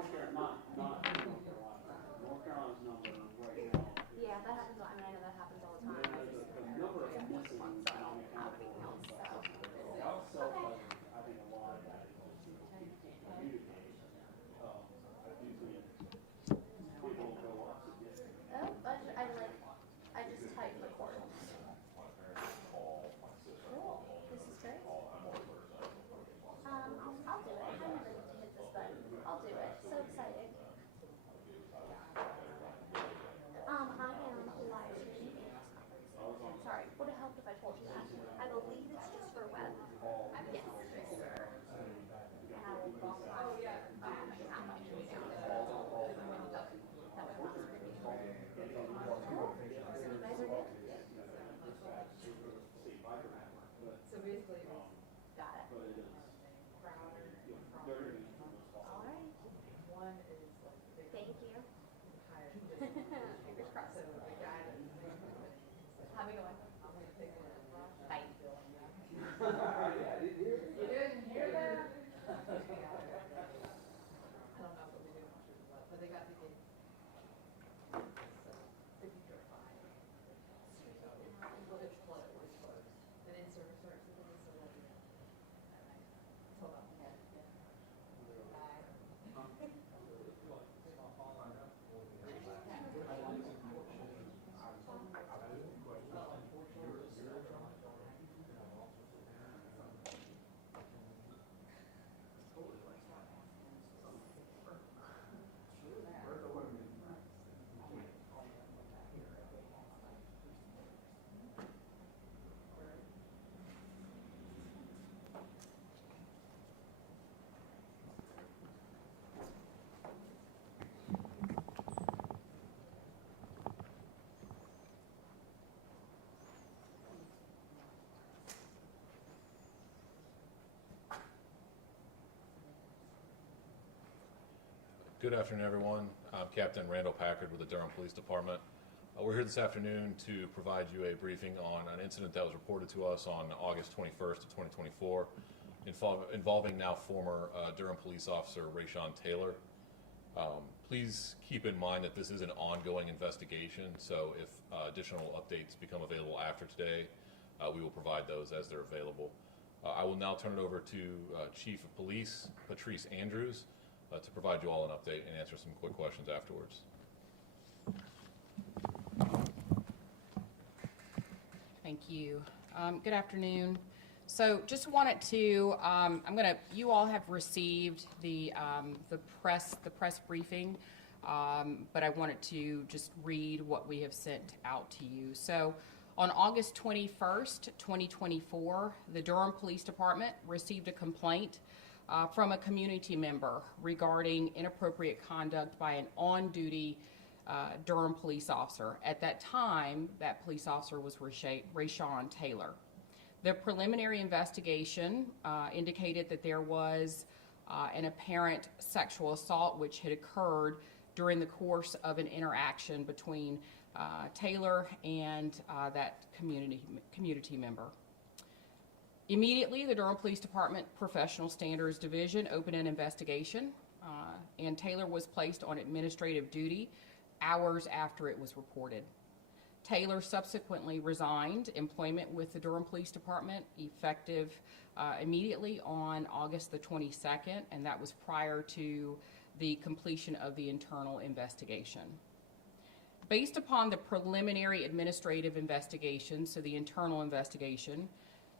North Carolina, not North Carolina. North Carolina's number right now. Yeah, that happens. I mean, I know that happens all the time. The number of missing non-accountable. Okay. I think a lot of that is just communication. Usually people will go off to get. Oh, I just typed record. Cool. This is great. I'll do it. I never get to hit this button. I'll do it. So excited. I am live streaming. Sorry, would it help if I told you that? I believe it's just for web. Yes. And I will call you guys are good? So basically, Got it. All right. one is like the big Thank you. higher. Fingers crossed. So the guy that's How we going? I'm gonna take one of the Bye. You didn't hear that? I don't know if we do much of that, but they got the gate. So 54. Well, it's closed. It's closed. And in service starts at the so like at night. Hold on. Yeah. Good afternoon, everyone. I'm Captain Randall Packard with the Durham Police Department. We're here this afternoon to provide you a briefing on an incident that was reported to us on August 21st of 2024 involving now former Durham police officer Rayshawn Taylor. Please keep in mind that this is an ongoing investigation, so if additional updates become available after today, we will provide those as they're available. I will now turn it over to Chief of Police Patrice Andrews to provide you all an update and answer some quick questions afterwards. Thank you. Good afternoon. So just wanted to, you all have received the press briefing, but I wanted to just read what we have sent out to you. So on August 21st, 2024, the Durham Police Department received a complaint from a community member regarding inappropriate conduct by an on-duty Durham police officer. At that time, that police officer was Rayshawn Taylor. The preliminary investigation indicated that there was an apparent sexual assault which had occurred during the course of an interaction between Taylor and that community member. Immediately, the Durham Police Department Professional Standards Division opened an investigation, and Taylor was placed on administrative duty hours after it was reported. Taylor subsequently resigned employment with the Durham Police Department effective immediately on August the 22nd, and that was prior to the completion of the internal investigation. Based upon the preliminary administrative investigation, so the internal investigation,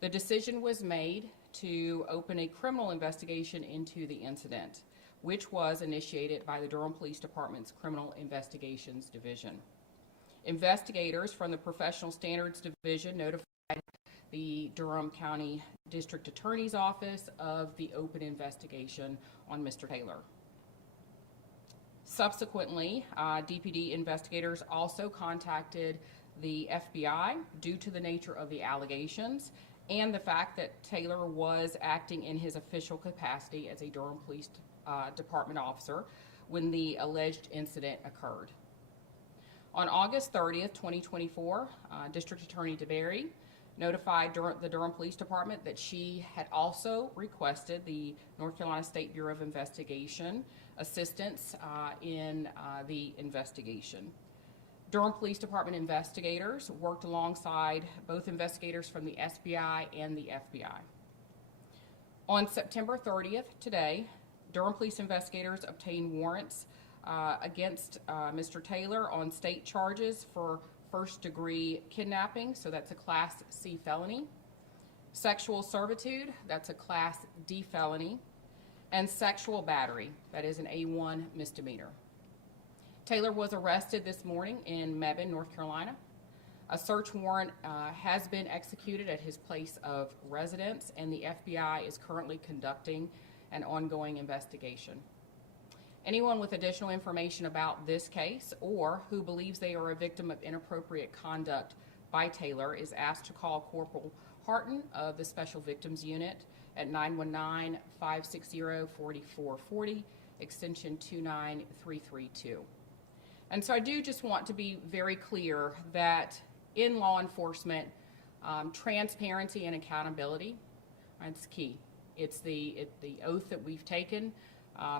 the decision was made to open a criminal investigation into the incident, which was initiated by the Durham Police Department's Criminal Investigations Division. Investigators from the Professional Standards Division notified the Durham County District Attorney's Office of the open investigation on Mr. Taylor. Subsequently, DPD investigators also contacted the FBI due to the nature of the allegations and the fact that Taylor was acting in his official capacity as a Durham Police Department officer when the alleged incident occurred. On August 30th, 2024, District Attorney DeBerry notified the Durham Police Department that she had also requested the North Carolina State Bureau of Investigation assistance in the investigation. Durham Police Department investigators worked alongside both investigators from the SBI and the FBI. On September 30th, today, Durham Police investigators obtained warrants against Mr. Taylor on state charges for first-degree kidnapping, so that's a Class C felony, sexual servitude, that's a Class D felony, and sexual battery, that is an A1 misdemeanor. Taylor was arrested this morning in Mebane, North Carolina. A search warrant has been executed at his place of residence, and the FBI is currently conducting an ongoing investigation. Anyone with additional information about this case or who believes they are a victim of inappropriate conduct by Taylor is asked to call Corporal Harton of the Special Victims Unit at 919-560-4440, extension 29332. And so I do just want to be very clear that in law enforcement, transparency and accountability, that's key. It's the oath that we've taken,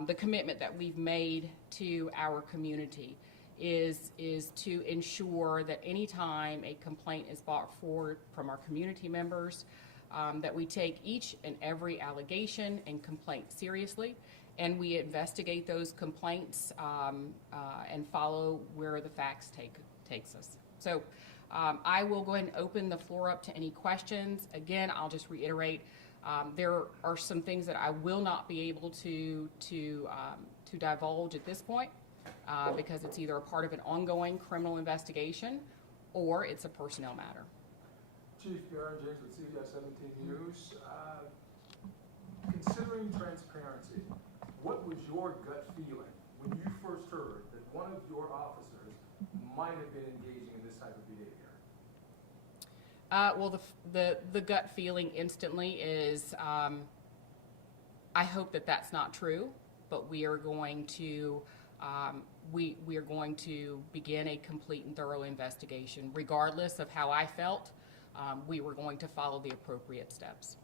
the commitment that we've made to our community is to ensure that anytime a complaint is brought forward from our community members, that we take each and every allegation and complaint seriously, and we investigate those complaints and follow where the facts takes us. So I will go ahead and open the floor up to any questions. Again, I'll just reiterate, there are some things that I will not be able to divulge at this point because it's either a part of an ongoing criminal investigation or it's a personnel matter. Chief Aaron James with CBS 17 News. Considering transparency, what was your gut feeling when you first heard that one of your officers might have been engaging in this type of behavior? Well, the gut feeling instantly is I hope that that's not true, but we are going to we are going to begin a complete and thorough investigation, regardless of how I felt. We were going to follow the appropriate steps.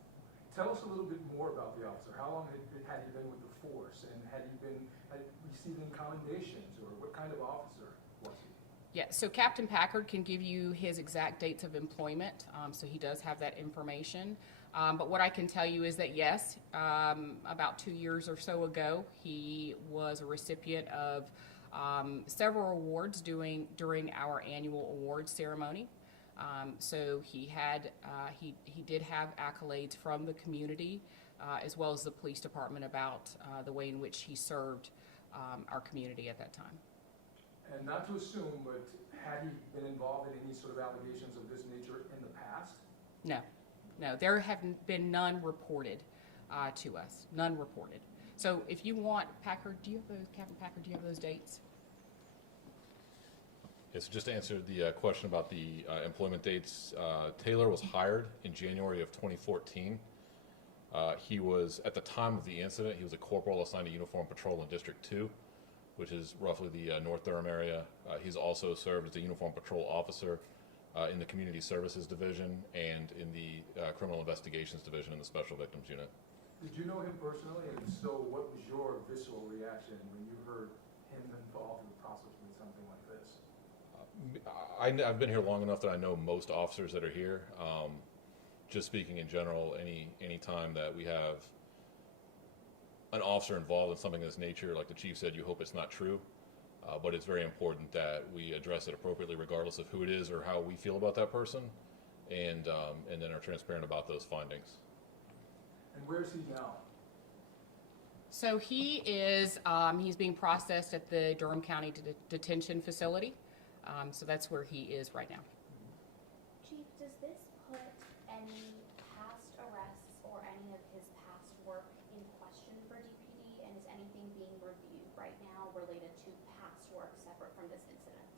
Tell us a little bit more about the officer. How long had he been with the force, and had he received any commendations, or what kind of officer was he? Yeah, so Captain Packard can give you his exact dates of employment, so he does have that information. But what I can tell you is that yes, about 2 years or so ago, he was a recipient of several awards during our annual awards ceremony. So he did have accolades from the community as well as the police department about the way in which he served our community at that time. And not to assume, but had he been involved in any sort of allegations of this nature in the past? No, there have been none reported to us, none reported. So if you want, Packard, Captain Packard, do you have those dates? Yes, just to answer the question about the employment dates, Taylor was hired in January of 2014. He was, at the time of the incident, he was a corporal assigned to Uniform Patrol in District 2, which is roughly the North Durham area. He's also served as a Uniform Patrol officer in the Community Services Division and in the Criminal Investigations Division in the Special Victims Unit. Did you know him personally, and if so, what was your visceral reaction when you heard him involved in possibly something like this? I've been here long enough that I know most officers that are here. Just speaking in general, any time that we have an officer involved in something of this nature, like the chief said, you hope it's not true. But it's very important that we address it appropriately regardless of who it is or how we feel about that person, and then are transparent about those findings. And where is he now? So he is, he's being processed at the Durham County Detention Facility. So that's where he is right now. Chief, does this put any past arrests or any of his past work in question for DPD? And is anything being reviewed right now related to past work separate from this incident?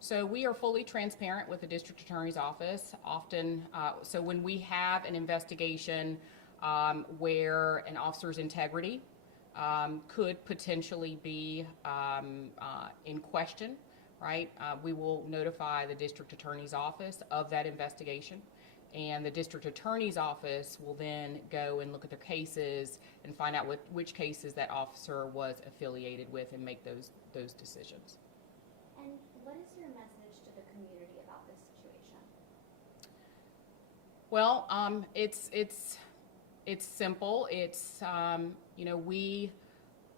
So we are fully transparent with the District Attorney's Office. Often, so when we have an investigation where an officer's integrity could potentially be in question, right? We will notify the District Attorney's Office of that investigation, And the district attorney's office will then go and look at their cases and find out which cases that officer was affiliated with and make those decisions. And what is your message to the community about this situation? Well, it's simple. It's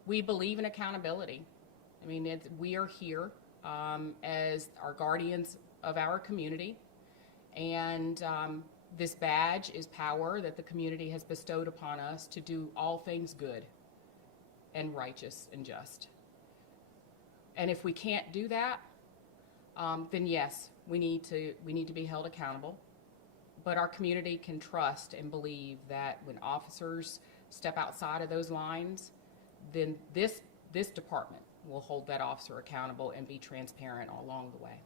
we believe in accountability. I mean, we are here as our guardians of our community, and this badge is power that the community has bestowed upon us to do all things good and righteous and just. And if we can't do that, then yes, we need to be held accountable. But our community can trust and believe that when officers step outside of those lines, then this department will hold that officer accountable and be transparent along the way.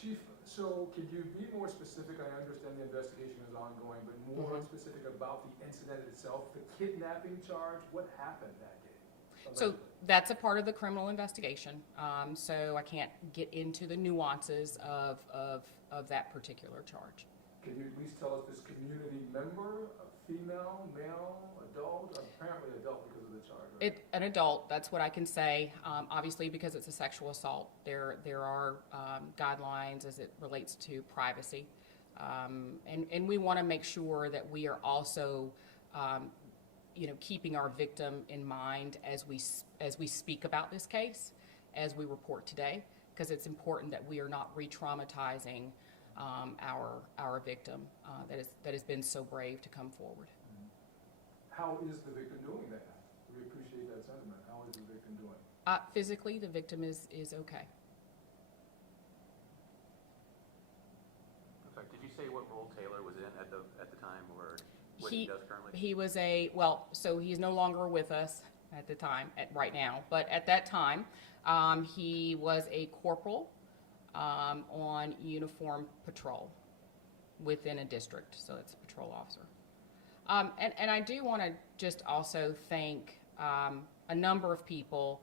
Chief, so could you be more specific? I understand the investigation is ongoing, but more specific about the incident itself, the kidnapping charge. What happened that day? So that's a part of the criminal investigation. So I can't get into the nuances of that particular charge. Can you at least tell us this community member, a female, male, adult? Apparently adult because of the charge, right? An adult, that's what I can say. Obviously, because it's a sexual assault, there are guidelines as it relates to privacy. And we want to make sure that we are also keeping our victim in mind as we speak about this case, as we report today, because it's important that we are not re-traumatizing our victim that has been so brave to come forward. How is the victim doing that? We appreciate that sentiment. How is the victim doing? Physically, the victim is okay. I'm sorry, did you say what role Taylor was in at the time, or what he does currently? He was so he's no longer with us at the time, right now, but at that time, he was a corporal on uniform patrol within a district, so it's a patrol officer. And I do want to just also thank a number of people,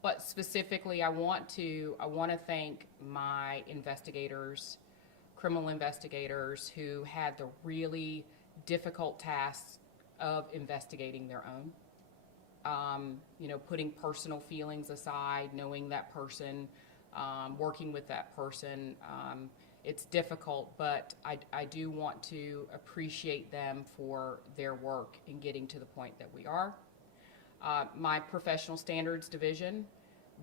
but specifically I want to thank my investigators, criminal investigators who had the really difficult tasks of investigating their own. Putting personal feelings aside, knowing that person, working with that person. It's difficult, but I do want to appreciate them for their work in getting to the point that we are. My professional standards division,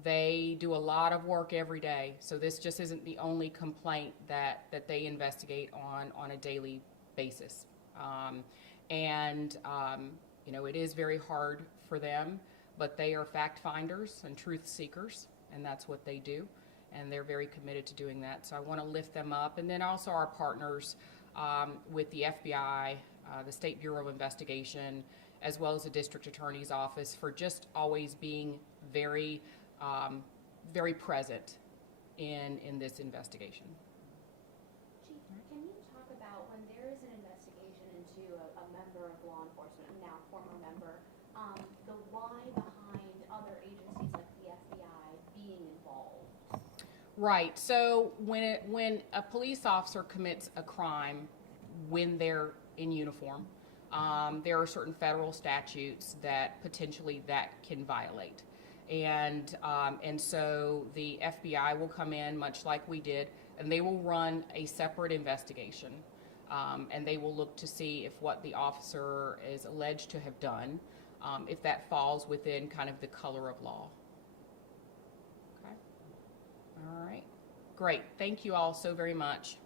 they do a lot of work every day, so this just isn't the only complaint that they investigate on a daily basis. It is very hard for them, but they are fact finders and truth seekers, and that's what they do. And they're very committed to doing that. So I want to lift them up. And then also our partners with the FBI, the State Bureau of Investigation, as well as the District Attorney's Office for just always being very, very present in this investigation. Chief, can you talk about when there is an investigation into a member of law enforcement, now former member, the why behind other agencies like the FBI being involved? Right. So when a police officer commits a crime when they're in uniform, there are certain federal statutes that potentially that can violate. And so the FBI will come in, much like we did, and they will run a separate investigation. And they will look to see if what the officer is alleged to have done, if that falls within kind of the color of law. Okay. All right. Great. Thank you all so very much.